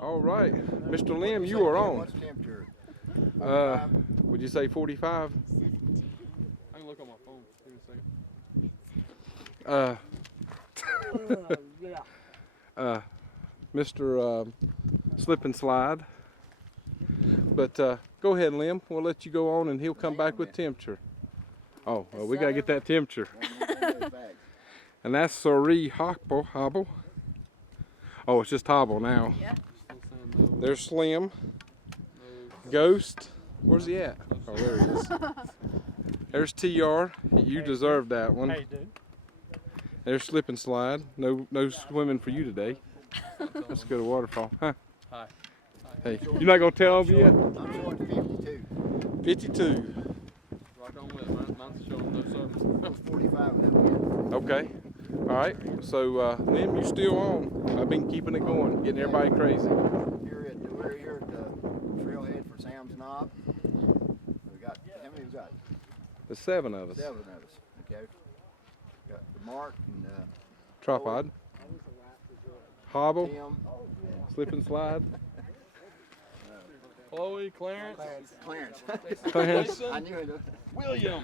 All right, Mr. Lim, you are on. What's the temperature? Would you say 45? 17. I can look on my phone. Give me a second. Mr. Slip and Slide. But go ahead, Lim. We'll let you go on, and he'll come back with temperature. Oh, well, we gotta get that temperature. And that's Soree Hobble. Oh, it's just Hobble now. Yeah. There's Slim. Ghost. Where's he at? Oh, there he is. There's TR. You deserved that one. Hey, dude. There's Slip and Slide. No swimming for you today. Let's go to waterfall. Huh? Hi. Hey, you're not gonna tell them yet? I'm showing 52. 52. Rock on with it. Mine's showing no service. That was 45 of that we Okay. All right. So, Lim, you still on? I've been keeping it going, getting everybody crazy. We're here at the trailhead for Sam's Knob. We got, how many we got? The 7 of us. 7 of us. Okay. Got the Mark and Tripod. Hobble. Tim. Slip and Slide. Chloe, Clarence, Clarence. Clarence. I knew it. William.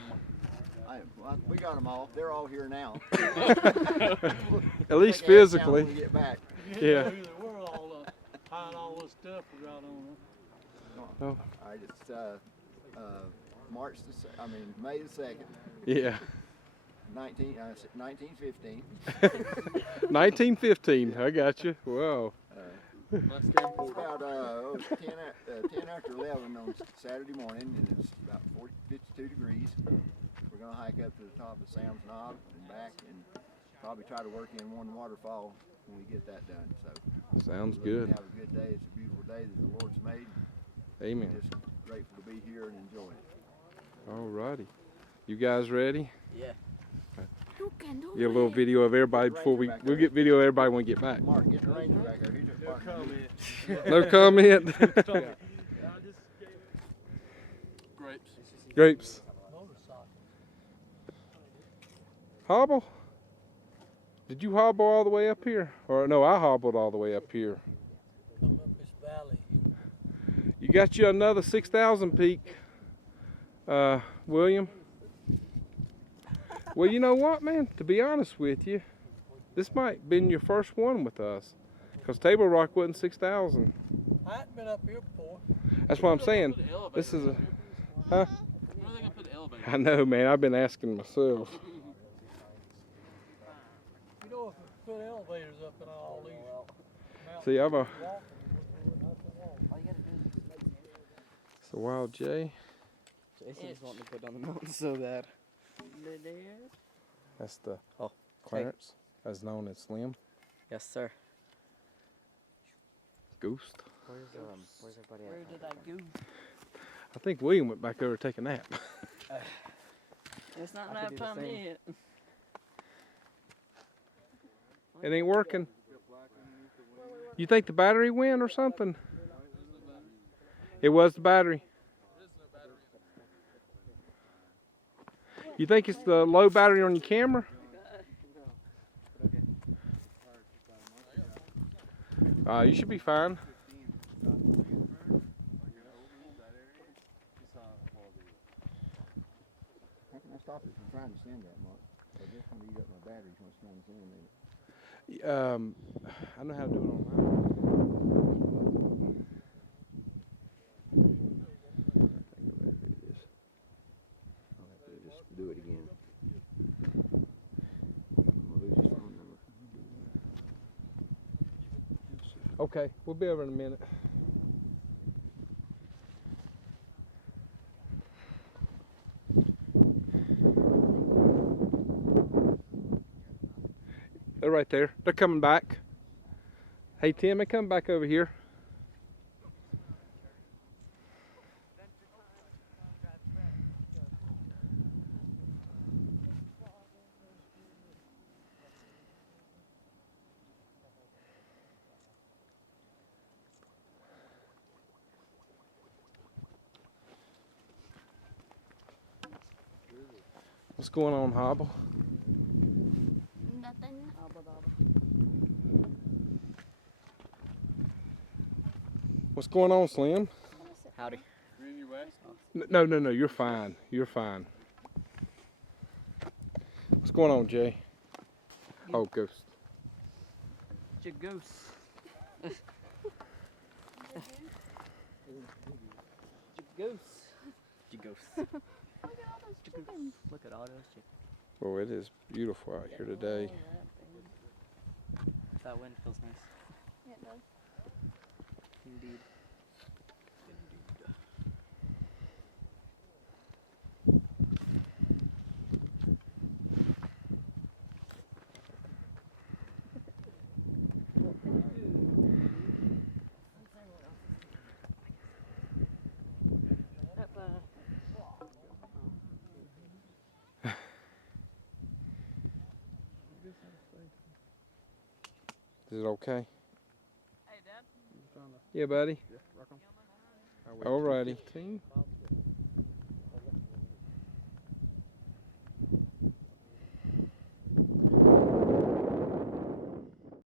We got them all. They're all here now. At least Take ass down physically. when we get back. Yeah. We're all hiding all this stuff we got on. Oh. All right, it's May the 2nd, Yeah. 1915. 1915. I got you. Wow. Nice It's skateboard. about 10 after 11 on Saturday morning, and it's about 52 degrees. We're going to hike up to the top of Sam's Knob and back, and probably try to work in one waterfall when we get that done. So Sounds we're good. gonna have a good day. It's a beautiful day that the Lord's made. Amen. Just grateful to be here and enjoy it. All righty. You guys ready? You can do Get a little video of everybody before we'll get video of everybody when we get back. Mark, get the ranger back there. He's just parking. No comment. Grapes. Grapes. Hobble? Did you hobble all the way up here? Or no, I hobbled all the way up here. Come up this valley. You got you another 6,000 peak, William. Well, you know what, man? To be honest with you, this might have been your first one with us. Because Table Rock wasn't 6,000. I hadn't been up here before. That's what I'm saying. This is a... Huh? When are they gonna put the elevator? I know, man. I've been asking myself. You know, if we put elevators up in all these mountains, See, I'm a... walking, we wouldn't have to walk. It's a Wild J. Jason's wanting to put on the mountain so bad. That's the Oh, Clarence, as known as Slim. Yes, sir. Ghost. Where's everybody at? Where did I go? I think William went back over to take a nap. It's not I nap could do the time same. yet. It ain't working. You think the battery went or something? It was the battery. You think it's the low battery on your camera? You should be fine. How can I stop it from trying to send that, Mark? I just want to eat up my batteries when it's trying to send it. I know how to do it online. I'll have to just do it again. I'll lose his phone number. Okay, we'll be over in a minute. They're right there. They're coming back. Hey Tim, they come back over here. What's going on, Hobble? Nothing. What's going on, Slim? Howdy. You're in your way? No, you're fine. You're fine. What's going on, Jay? Oh, Ghost. Jagoose. Jagoose. Jagoose. Look at all those chickens. Look at all those chickens. Oh, it is beautiful out here today. That wind feels nice. Yeah, it does. Indeed. Is it okay? Hey, Dad. Yeah, buddy. Yeah, rock on. Alrighty.